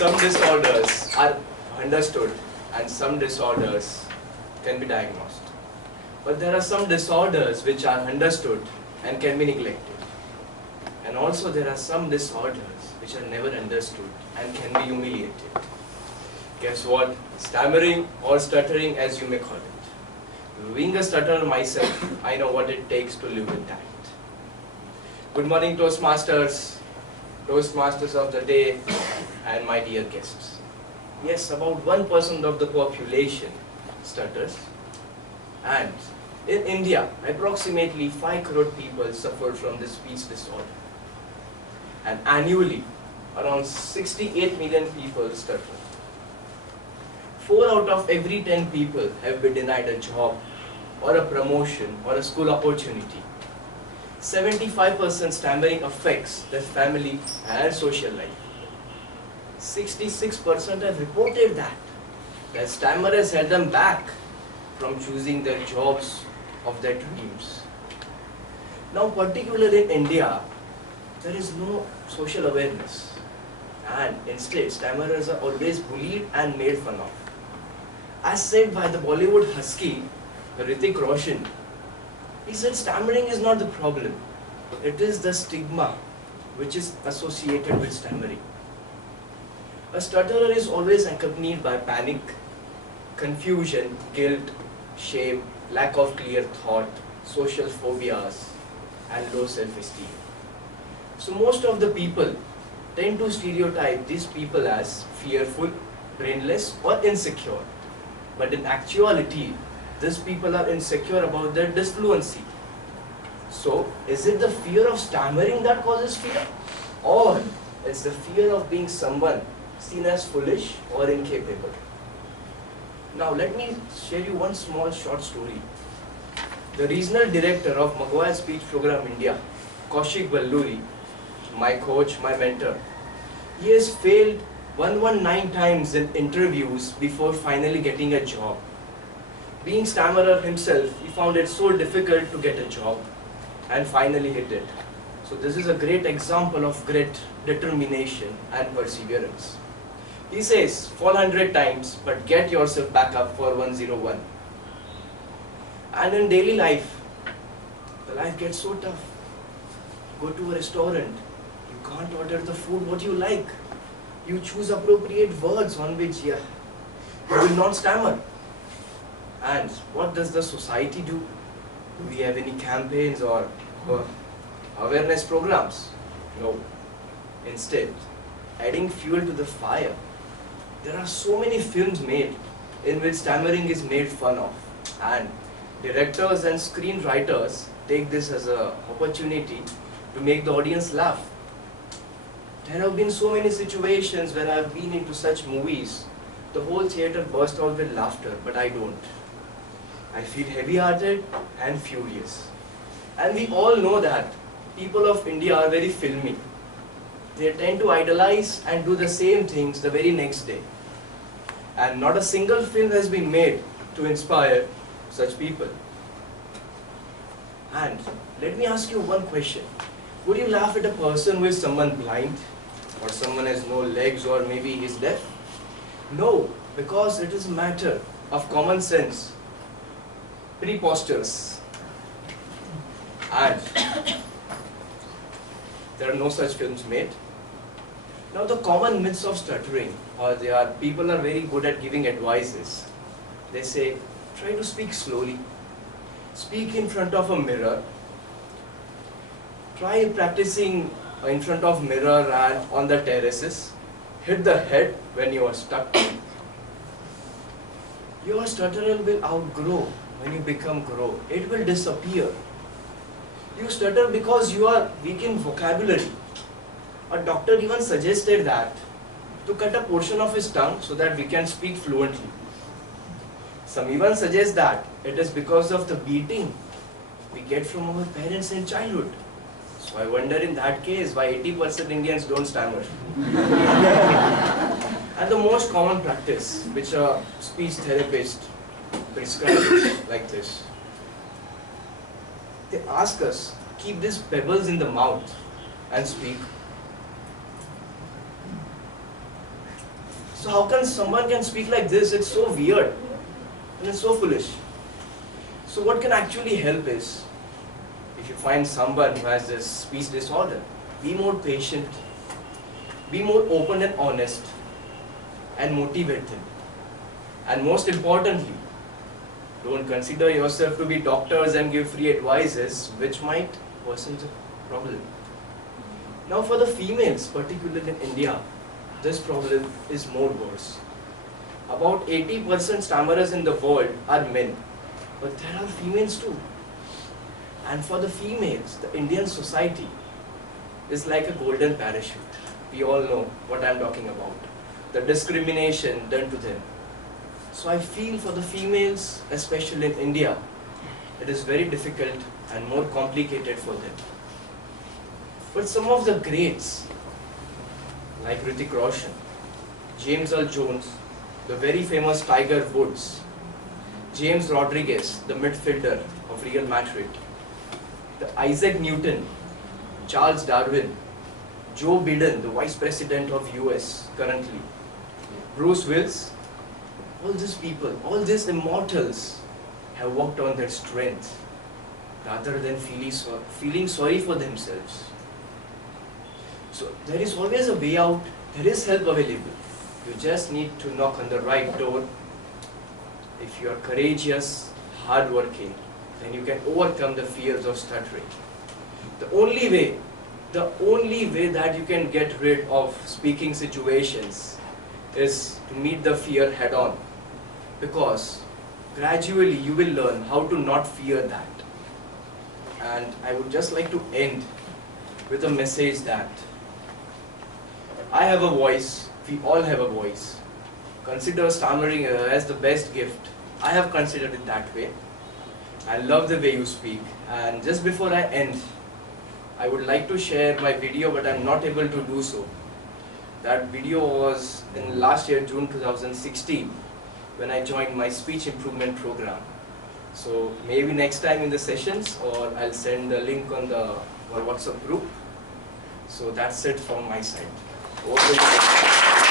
Some disorders are understood and some disorders can be diagnosed. But there are some disorders which are understood and can be neglected. And also there are some disorders which are never understood and can be humiliated. Guess what? Stammering or stuttering, as you may call it. Being a stutterer myself, I know what it takes to live with that. Good morning, Toastmasters, Toastmasters of the day, and my dear guests. Yes, about 1% of the population stutters, and in India, approximately 5 crore people suffer from this speech disorder. And annually, around 68 million people stutter. 4 out of every 10 people have been denied a job or a promotion or a school opportunity. 75% stammering affects their family and social life. 66% have reported that their stammer has held them back from choosing their jobs of their dreams. Now, particularly in India, there is no social awareness, and instead stammerers are always bullied and made fun of. As said by the Bollywood husky, Hrithik Roshan, he said stammering is not the problem, it is the stigma which is associated with stammering. A stutterer is always accompanied by panic, confusion, guilt, shame, lack of clear thought, social phobias, and low self-esteem. So most of the people tend to stereotype these people as fearful, brainless, or insecure. But in actuality, these people are insecure about their disfluency. So, is it the fear of stammering that causes fear? Or it's the fear of being someone seen as foolish or incapable? Now, let me share you one small short story. The regional director of Maguire Speech Program India, Kaushik Valluri, my coach, my mentor, he has failed 119 times in interviews before finally getting a job. Being stammerer himself, he found it so difficult to get a job, and finally he did. So this is a great example of great determination and perseverance. He says, fall 100 times, but get yourself back up for 101. And in daily life, the life gets so tough. Go to a restaurant, you can't order the food what you like. You choose appropriate words on which you will not stammer. And what does the society do? Do we have any campaigns or awareness programs? No. Instead, adding fuel to the fire, there are so many films made in which stammering is made fun of, and directors and screenwriters take this as an opportunity to make the audience laugh. There have been so many situations where I have been into such movies, the whole theatre burst out with laughter, but I don't. I feel heavy-hearted and furious. And we all know that people of India are very filmy. They tend to idolize and do the same things the very next day. And not a single film has been made to inspire such people. And let me ask you one question. Would you laugh at a person who is someone blind? Or someone has no legs, or maybe he is deaf? No, because it is a matter of common sense, preposterous. And there are no such films made. Now the common myths of stuttering, or people are very good at giving advices. They say, try to speak slowly, speak in front of a mirror, try practicing in front of mirror and on the terraces, hit the head when you are stuck. Your stutter will outgrow when you become grow. It will disappear. You stutter because you are weak in vocabulary. A doctor even suggested that to cut a portion of his tongue so that we can speak fluently. Some even suggest that it is because of the beating we get from our parents in childhood. So I wonder in that case why 80% Indians don't stammer. And the most common practice which a speech therapist prescribes like this. They ask us, keep these pebbles in the mouth and speak. So how can someone can speak like this? It's so weird and it's so foolish. So what can actually help is, if you find someone who has this speech disorder, be more patient, be more open and honest, and motivate them. And most importantly, don't consider yourself to be doctors and give free advices which might worsen the problem. Now for the females, particularly in India, this problem is more worse. About 80% stammerers in the world are men, but there are females too. And for the females, the Indian society is like a golden parachute. We all know what I'm talking about. The discrimination done to them. So I feel for the females, especially in India, it is very difficult and more complicated for them. But some of the greats, like Hrithik Roshan, James Earl Jones, the very famous Tiger Woods, James Rodriguez, the midfielder of Real Madrid, the Isaac Newton, Charles Darwin, Joe Biden, the Vice President of US currently, Bruce Willis, all these people, all these immortals have worked on their strength rather than feeling sorry for themselves. So there is always a way out, there is help available. You just need to knock on the right door. If you are courageous, hardworking, then you can overcome the fears of stuttering. The only way that you can get rid of speaking situations is to meet the fear head on. Because gradually you will learn how to not fear that. And I would just like to end with a message that I have a voice, we all have a voice. Consider stammering as the best gift. I have considered it that way. I love the way you speak. And just before I end, I would like to share my video, but I'm not able to do so. That video was in last year, June 2016, when I joined my speech improvement program. So maybe next time in the sessions, or I'll send the link on our WhatsApp group. So that's it from my side. Over to you.